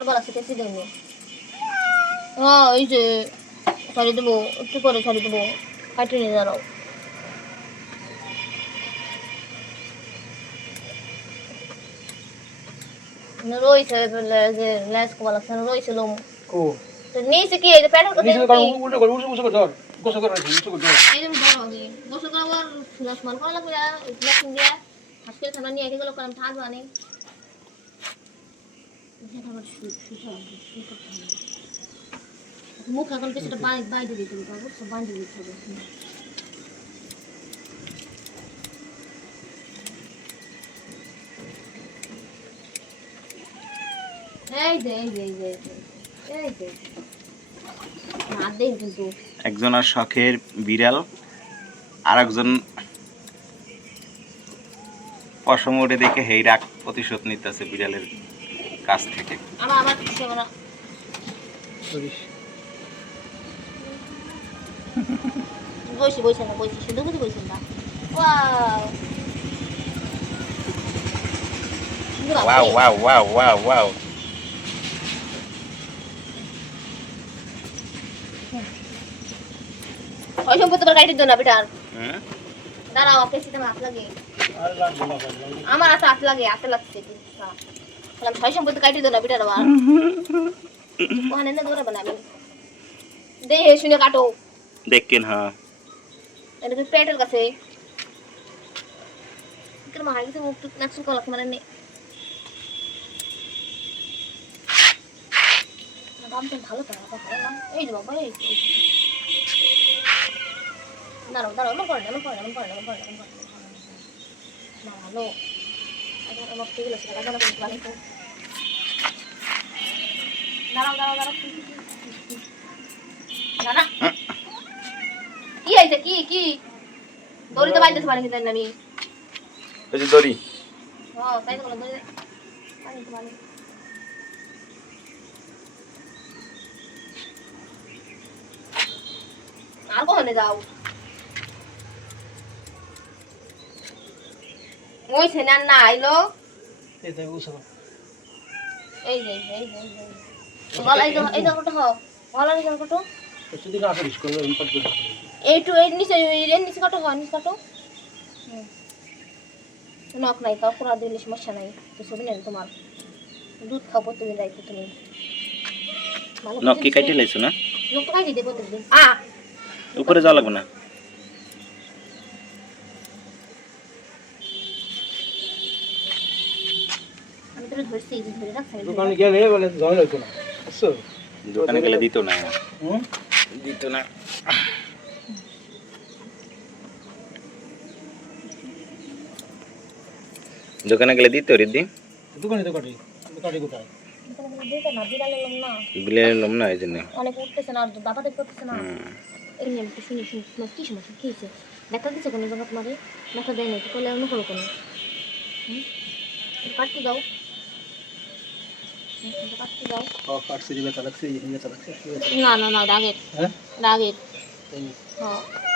বলা শিখেছি দেয়নি। এই যে ছাড়িয়ে দেবো, একটু করে ছাড়িয়ে দেবো, কাটিয়ে নিয়ে দাঁড়াও। রয়েছে যে লেস কবা লাগছে রয়েছে লোম ও তো নিচে কি এই যে প্যান্টের কথা নিচে কারণ উল্টো করে ধর গোসল করে উল্টো করে ধর এই যে বড় হবে গোসল করার ফ্লাশ মাল করা লাগবে ফ্লাশ দিয়ে হাসপাতাল সামনে নিয়ে এগুলো কারণ থাকবে না যেটা আমার সুতা মুখ এখন কিছুটা বাইরে দিতে হবে বুঝছো বাইরে দিতে হবে একজনের শখের বিড়াল আর একজন পশম উড়ে দেখে হেই রাগ প্রতিশোধ নিতেছে বিড়ালের কাছ থেকে। Wow wow wow wow wow ওই সম্পত্তি তোর গাড়ি দিও না বেটা দাঁড়াও আপনি সিস্টেম হাত লাগে আমার হাত লাগে হাতে লাগছে বললাম ছয় সম্পত্তি কাটি দিও না বেটা আবার ওখানে না দৌড়াবো না আমি দে শুনে কাটো দেখেন। হ্যাঁ এটা তো পেটের কাছে কেন মার গেছে মুখ টুক নাকসুল কলা মানে নেই দাম তো ভালো তো না এই যে বাবা এই দাঁড়াও দাঁড়াও আমার করে ভালো আমার ঠিক আছে দাঁড়াও কি আছে কি দড়ি তো বাইতে পারি কিন্তু আমি এই যে দড়ি তাই তো দড়ি পানি তো পানি আর কোনে যাও ওই সেনা না আইলো এই তো উসব এই গলা এই জায়গাটা হ গলা এই জায়গাটা একটু দিকে আসিস করে ইম্পোর্ট করে এইটু এই নিচে কাটো হয় নিচে কাটো নখ নাই তাও পুরা দিলে সমস্যা নাই তো ছবি নেই তোমার দুধ খাও প্রতিদিন রাইতে তুমি নখ কি কাটি লাইছো না নখ তো কাটি দে প্রতিদিন উপরে যাওয়া লাগবে না আমি তোরে ধরছি এই ধরে রাখছি দোকানে গেলে বলে যাওয়া লাগবে না বুঝছো দোকানে গেলে দিত না দিত না দোকানে গেলে দিত রিদ্ধি দোকানে তো কাটি কোথায় বিলের লোম না এই জন্য অনেক উঠতেছে না দাদা দেখ করতেছে না এই নিয়ে একটু শুনি কি সমস্যা কি হয়েছে দেখা দিচ্ছে কোনো জায়গা তোমার দেখা দেয় না তো করলে অন্য করো কোনো কাটতে দাও কাটছে দিবে তালাকছে না রাগের হ্যাঁ রাগের এই হ্যাঁ